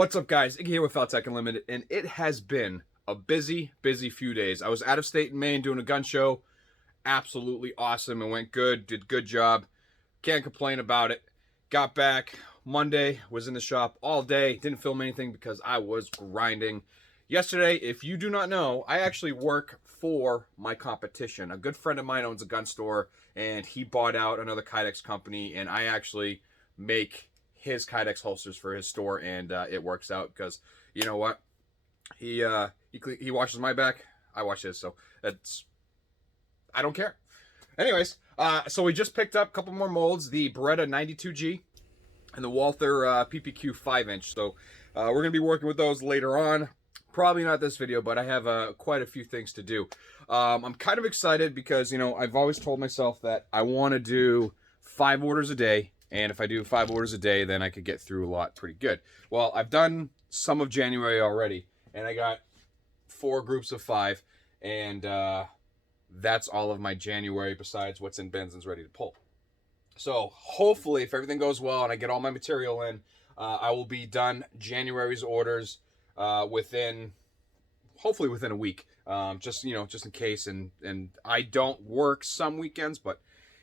What's up, guys? Iggy here with Faltacunlimited, and it has been a busy few days. I was out of state in Maine doing a gun show. Absolutely awesome. It went good. Did good job. Can't complain about it. Got back Monday, was in the shop all day. Didn't film anything because I was grinding. Yesterday, if you do not know, I actually work for my competition. A good friend of mine owns a gun store, and he bought out another Kydex company, and I actually make his Kydex holsters for his store, and it works out because, you know what, he washes my back, I wash his, so I don't care. Anyways, so we just picked up a couple more molds, the Beretta 92G and the Walther PPQ 5-inch. So we're gonna be working with those later on. Probably not this video, but I have quite a few things to do. I'm kind of excited because, you know, I've always told myself that I want to do 5 orders a day. And if I do 5 orders a day, then I could get through a lot pretty good. Well, I've done some of January already, and I got 4 groups of 5, and that's all of my January besides what's in bins and's ready to pull. So hopefully, if everything goes well and I get all my material in, I will be done January's orders hopefully within a week. Just in case, and I don't work some weekends, but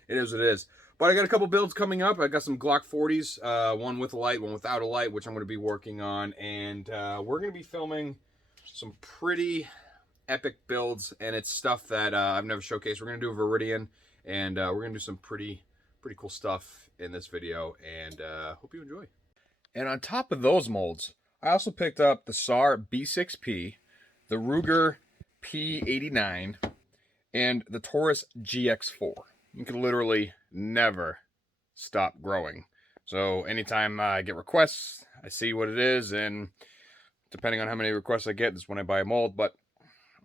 it is what it is. But I got a couple builds coming up. I got some Glock 40s, one with a light, one without a light, which I'm going to be working on. And we're going to be filming some pretty epic builds, and it's stuff that I've never showcased. We're going to do a Viridian, and we're going to do some pretty cool stuff in this video, and hope you enjoy. And on top of those molds, I also picked up the SAR B6P, the Ruger P89, and the Taurus GX4. You can literally never stop growing. So anytime I get requests, I see what it is, and depending on how many requests I get, is when I buy a mold, but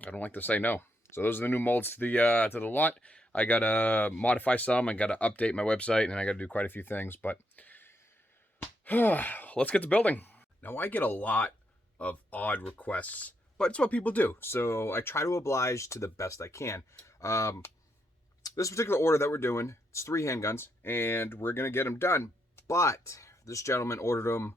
I don't like to say no. So those are the new molds to the lot. I gotta modify some, I gotta update my website, and I gotta do quite a few things, but let's get to building. Now, I get a lot of odd requests, but it's what people do, so I try to oblige to the best I can. This particular order that we're doing, it's 3 handguns, and we're going to get them done. But this gentleman ordered them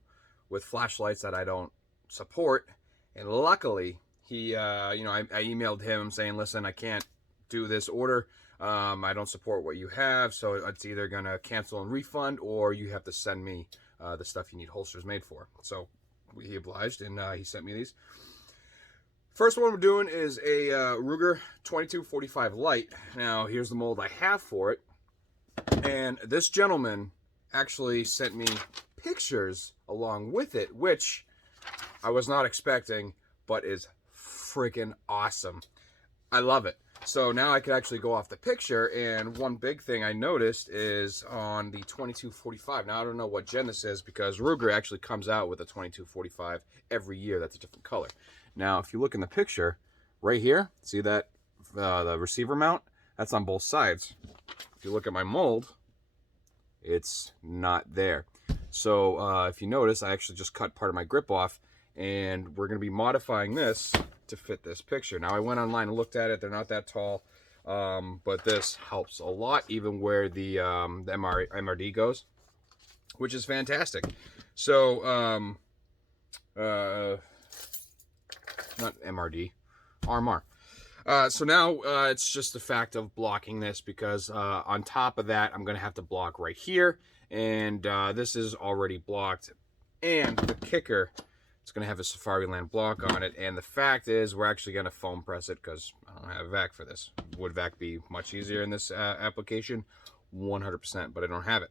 with flashlights that I don't support. And luckily, he, I emailed him saying, listen, I can't do this order. I don't support what you have, so it's either going to cancel and refund, or you have to send me the stuff you need holsters made for. So he obliged, and he sent me these. First one we're doing is a Ruger 2245 Lite. Now, here's the mold I have for it. And this gentleman actually sent me pictures along with it, which I was not expecting, but is freaking awesome. I love it. So now I could actually go off the picture, and one big thing I noticed is on the 2245. Now, I don't know what gen this is, because Ruger actually comes out with a 2245 every year that's a different color. Now, if you look in the picture, right here, see that the receiver mount? That's on both sides. If you look at my mold, it's not there. So if you notice, I actually just cut part of my grip off, and we're going to be modifying this to fit this picture. Now, I went online and looked at it. They're not that tall, but this helps a lot, even where the MRD goes, which is fantastic. So, not MRD, RMR. So now it's just the fact of blocking this, because on top of that, I'm going to have to block right here, and this is already blocked. And the kicker, it's going to have a Safariland block on it, and the fact is we're actually going to foam press it because I don't have a vac for this. Would vac be much easier in this application? 100%, but I don't have it.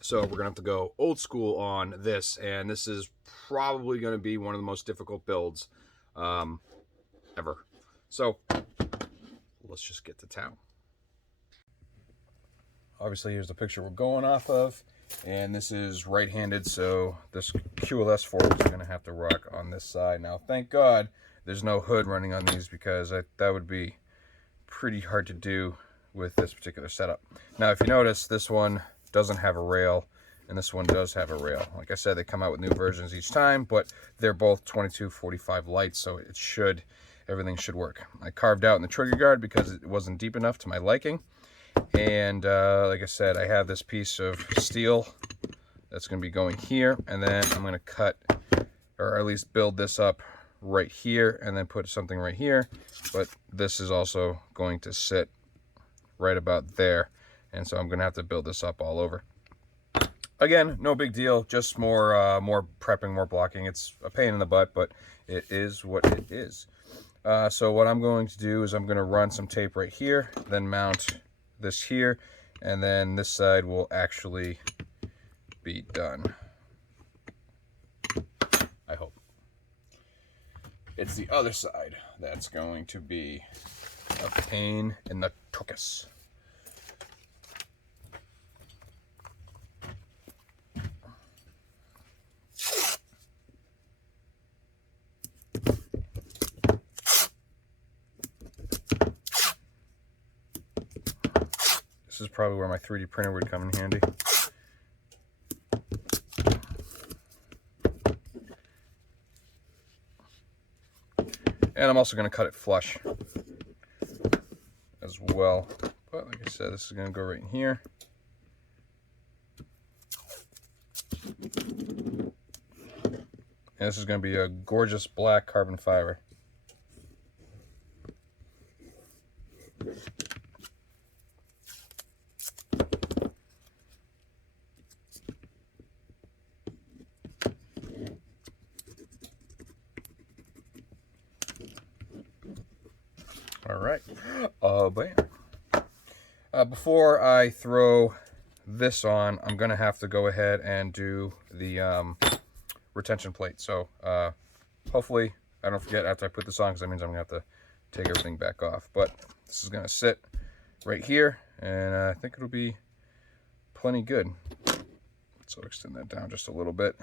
So we're going to have to go old school on this, and this is probably going to be one of the most difficult builds ever. So let's just get to town. Obviously, here's the picture we're going off of, and this is right-handed, so this QLS fork is going to have to rock on this side. Now, thank God there's no hood running on these, because that would be pretty hard to do with this particular setup. Now, if you notice, this one doesn't have a rail, and this one does have a rail. Like I said, they come out with new versions each time, but they're both 2245 lights, so everything should work. I carved out in the trigger guard because it wasn't deep enough to my liking. And like I said, I have this piece of steel that's going to be going here, and then I'm going to cut or at least build this up right here and then put something right here. But this is also going to sit right about there. And so I'm going to have to build this up all over. Again, no big deal, just more prepping, more blocking. It's a pain in the butt, but it is what it is. So what I'm going to do is I'm going to run some tape right here, then mount this here, and then this side will actually be done. I hope. It's the other side that's going to be a pain in the tuchus. This is probably where my 3D printer would come in handy. And I'm also going to cut it flush as well. But like I said, this is going to go right in here. And this is going to be a gorgeous black carbon fiber. All right. Bam. Before I throw this on, I'm going to have to go ahead and do the retention plate. So hopefully I don't forget after I put this on, because that means I'm going to have to take everything back off. But this is going to sit right here, and I think it'll be plenty good. So extend that down just a little bit.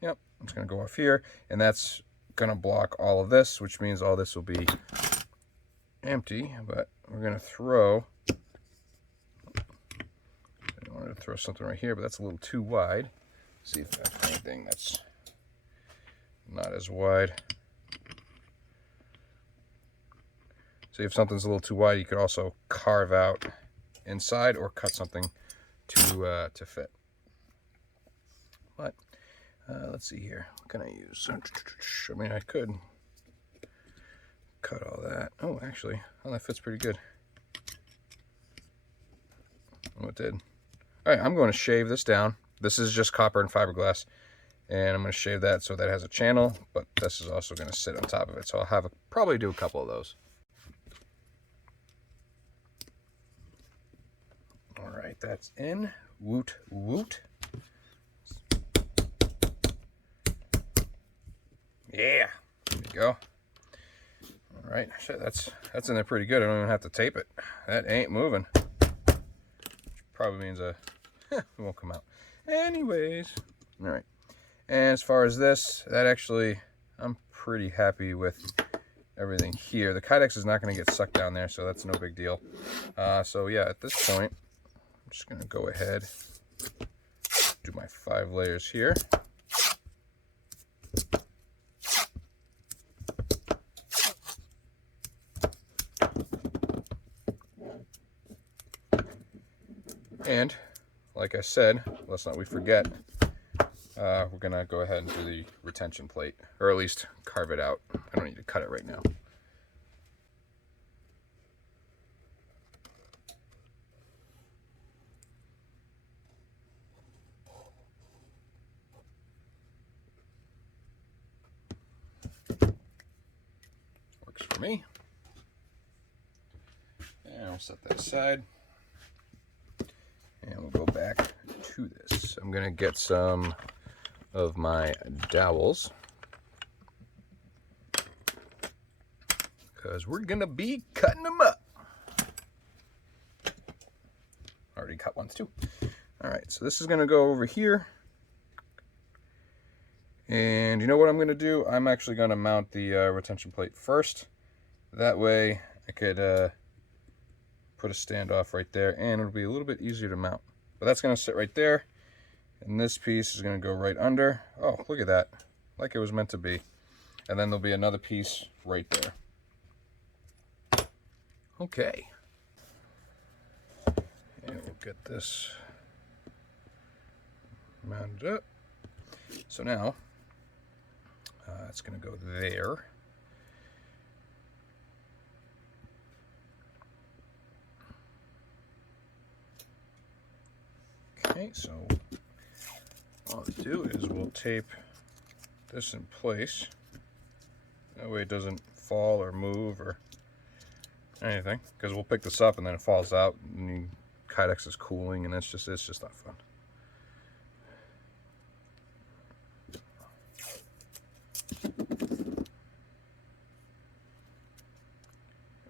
Yep, it's going to go off here, and that's going to block all of this, which means all this will be empty. But we're going to throw, I wanted to throw something right here, but that's a little too wide. See if that's anything that's not as wide. See, if something's a little too wide, you could also carve out inside or cut something to fit. But let's see here. What can I use? I mean, I could cut all that. Oh, actually, oh, that fits pretty good. Oh, it did. All right, I'm going to shave this down. This is just copper and fiberglass, and I'm going to shave that so that has a channel, but this is also going to sit on top of it. So I'll have probably do a couple of those. All right, that's in. Woot woot. Yeah, there you go. All right, shit, that's in there pretty good. I don't even have to tape it. That ain't moving. Which probably means it won't come out. Anyways, all right. And as far as this, that actually, I'm pretty happy with everything here. The Kydex is not going to get sucked down there, so that's no big deal. So yeah, at this point, I'm just going to go ahead, do my 5 layers here. And like I said, let's not we forget, we're gonna go ahead and do the retention plate, or at least carve it out. I don't need to cut it right now. Works for me. And I'll set that aside. And we'll go back to this. I'm going to get some of my dowels, because we're going to be cutting them up. Already cut ones too. All right, so this is going to go over here. And you know what I'm going to do? I'm actually going to mount the retention plate first. That way I could put a standoff right there, and it'll be a little bit easier to mount. But that's going to sit right there, and this piece is going to go right under. Oh, look at that, like it was meant to be. And then there'll be another piece right there. Okay, and we'll get this mounted up. So now It's going to go there. Okay, so all we'll do is we'll tape this in place. That way it doesn't fall or move or anything, because we'll pick this up and then it falls out and the Kydex is cooling, and it's just not fun.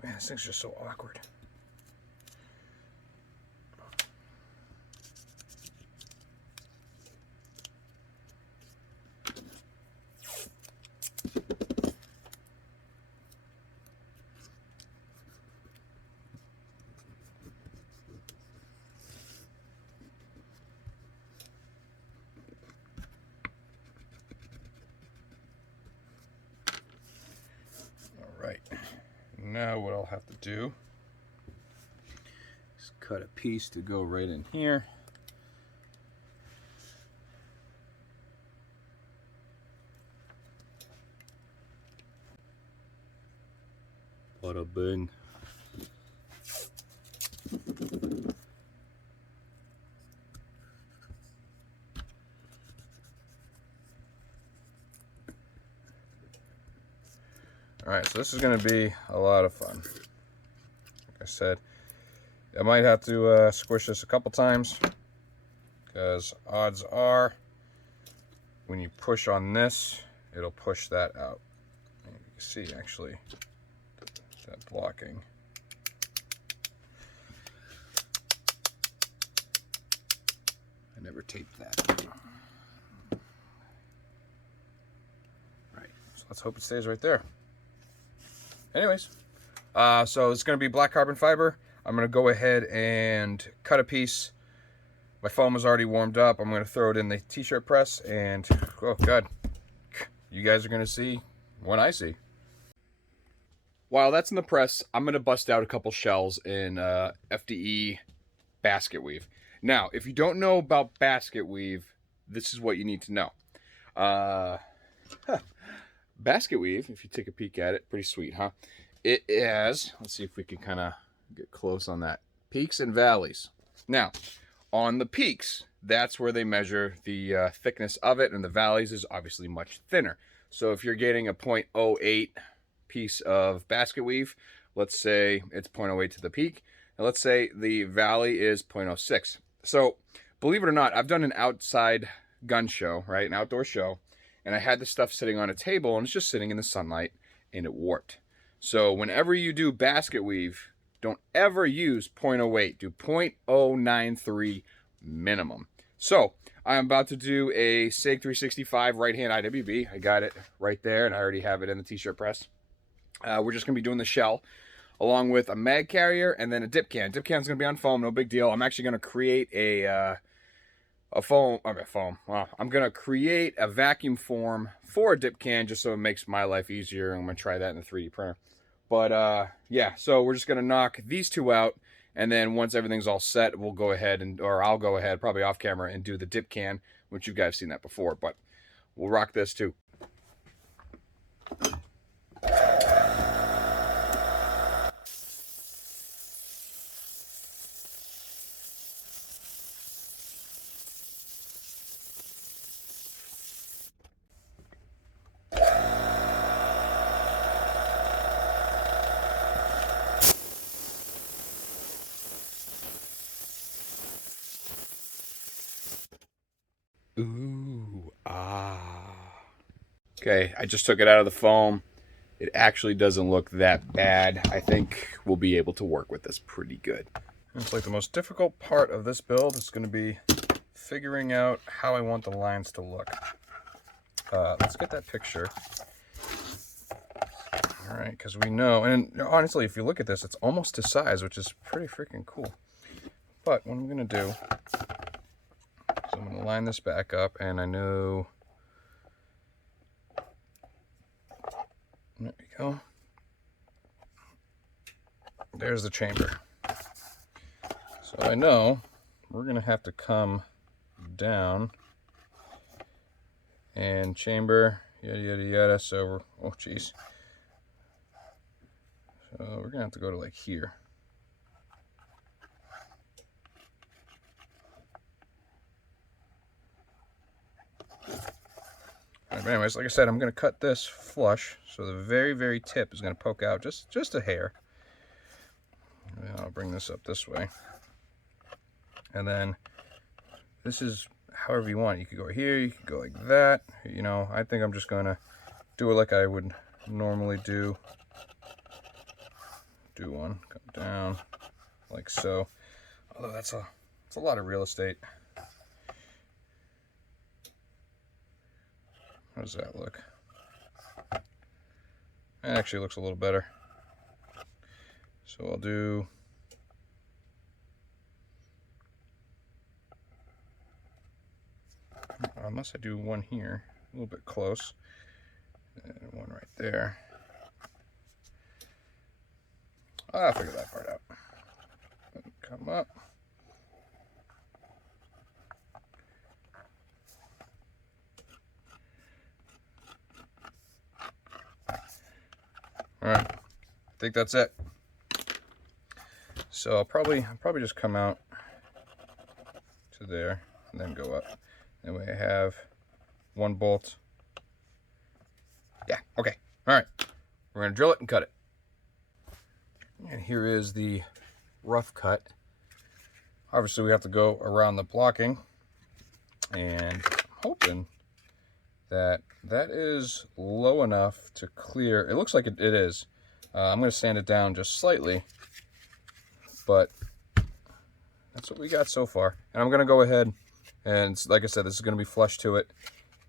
Man, this thing's just so awkward. Alright, now what I'll have to do is cut a piece to go right in here. Bada bing. Alright, so this is going to be a lot of fun. Like I said, I might have to squish this a couple times, because odds are when you push on this, it'll push that out. And you can see actually that blocking. I never taped that. Right, so let's hope it stays right there. Anyways, so it's going to be black carbon fiber. I'm going to go ahead and cut a piece. My foam is already warmed up. I'm going to throw it in the t-shirt press, and oh god, you guys are going to see what I see. While that's in the press, I'm going to bust out a couple shells in FDE basket weave. Now, if you don't know about basket weave, this is what you need to know. Basket weave, if you take a peek at it, pretty sweet, huh? It is, let's see if we can kind of get close on that, peaks and valleys. Now, on the peaks, that's where they measure the thickness of it, and the valleys is obviously much thinner. So if you're getting a 0.08 piece of basket weave, let's say it's 0.08 to the peak, and let's say the valley is 0.06. So, believe it or not, I've done an outside gun show, right, an outdoor show, and I had this stuff sitting on a table, and it's just sitting in the sunlight, and it warped. So whenever you do basket weave, don't ever use 0.08. Do 0.093 minimum. So I'm about to do a SIG 365 right-hand IWB. I got it right there, and I already have it in the t-shirt press. We're just going to be doing the shell, along with a mag carrier and then a dip can. Dip can's going to be on foam, no big deal. I'm actually going to create I'm going to create a vacuum form for a dip can just so it makes my life easier. I'm going to try that in the 3D printer. But yeah, so we're just going to knock these two out, and then once everything's all set, we'll go ahead I'll go ahead, probably off camera, and do the dip can, which you guys have seen that before, but we'll rock this too. Ooh, ah. Okay, I just took it out of the foam. It actually doesn't look that bad. I think we'll be able to work with this pretty good. It's like the most difficult part of this build is going to be figuring out how I want the lines to look. Let's get that picture. All right, because we know, and honestly, if you look at this, it's almost to size, which is pretty freaking cool. But what I'm going to do, so I'm going to line this back up, and I know, there we go. There's the chamber. So I know we're going to have to come down and chamber, yada yada yada. So we're, oh geez. So we're gonna have to go to like here. But anyways, like I said, I'm gonna cut this flush, so the very tip is gonna poke out just a hair. And I'll bring this up this way, and then this is however you want. You could go here, you could go like that. You know, I think I'm just gonna do it like I would normally do. Do one, come down like so. Although that's a lot of real estate. How does that look? It actually looks a little better. So I'll do unless I do one here, a little bit close, and one right there. I'll figure that part out. Come up. All right, I think that's it. So I'll probably just come out to there and then go up. That way I have one bolt. Yeah, okay. All right, we're gonna drill it and cut it. And here is the rough cut. Obviously we have to go around the blocking, and I'm hoping that that is low enough to clear. It looks like it is. I'm going to sand it down just slightly, but that's what we got so far. And I'm going to go ahead and, like I said, this is going to be flush to it.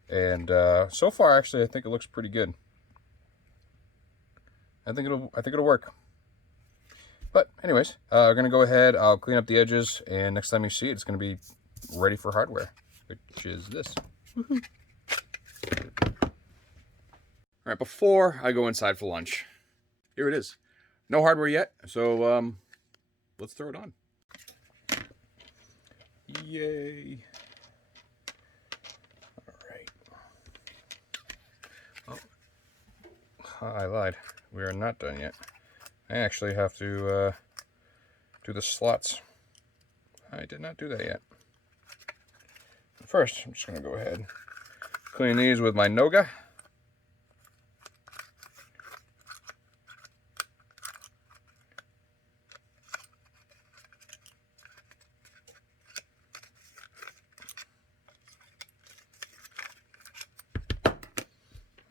And so far, actually, I think it looks pretty good. I think it'll work. But anyways, we're going to go ahead. I'll clean up the edges, and next time you see it, it's going to be ready for hardware, which is this. Woohoo. All right, before I go inside for lunch, here it is. No hardware yet, so let's throw it on. Yay. All right. Oh, I lied. We are not done yet. I actually have to do the slots. I did not do that yet. First, I'm just going to go ahead, clean these with my Noga.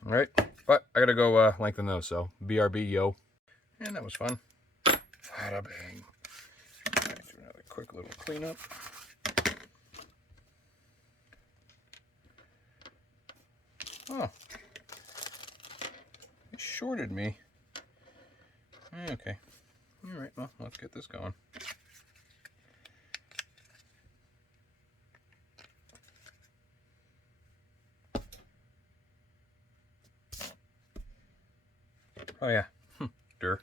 All right, but I gotta go lengthen those, so BRB, yo. And that was fun. Bada bang. All right, do another quick little cleanup. Oh, it shorted me. Okay, all right, well, let's get this going. Oh yeah, dur.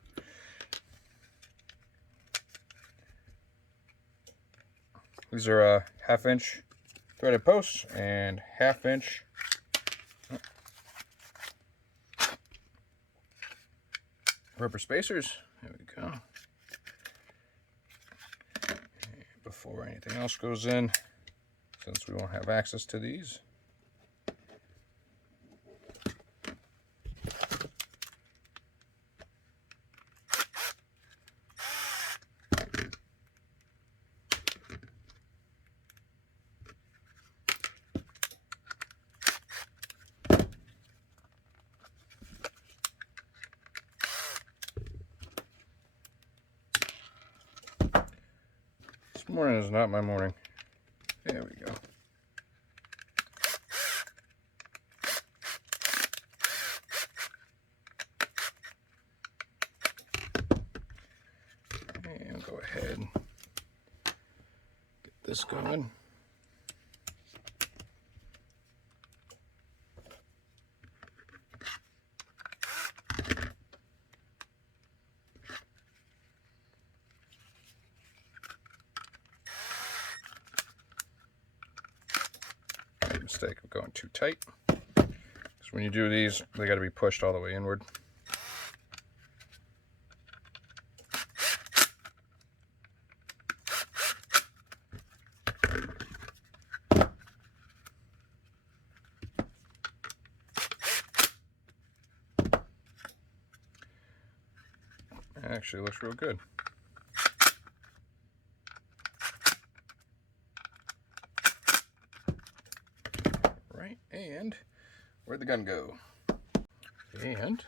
These are 1/2 inch threaded posts and 1/2 inch rubber spacers. There we go. And before anything else goes in, since we won't have access to these, this morning is not my morning. There we go. And go ahead and get this going. Mistake of going too tight, because when you do these, they got to be pushed all the way inward. Actually looks real good. Right, and where'd the gun go? And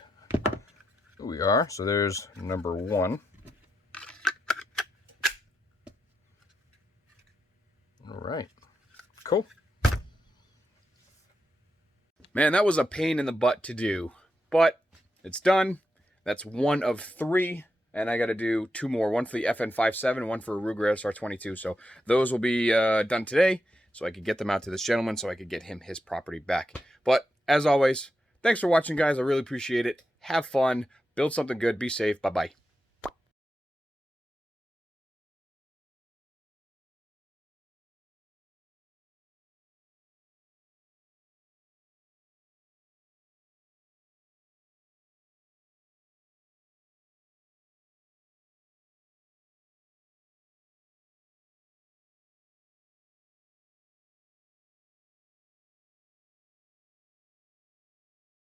here we are. So there's number 1. All right, cool. Man, that was a pain in the butt to do, but it's done. That's 1 of 3. And I got to do 2 more, one for the FN57, one for a Ruger SR22. So those will be done today, so I could get them out to this gentleman so I could get him his property back. But as always, thanks for watching, guys. I really appreciate it. Have fun. Build something good. Be safe. Bye-bye.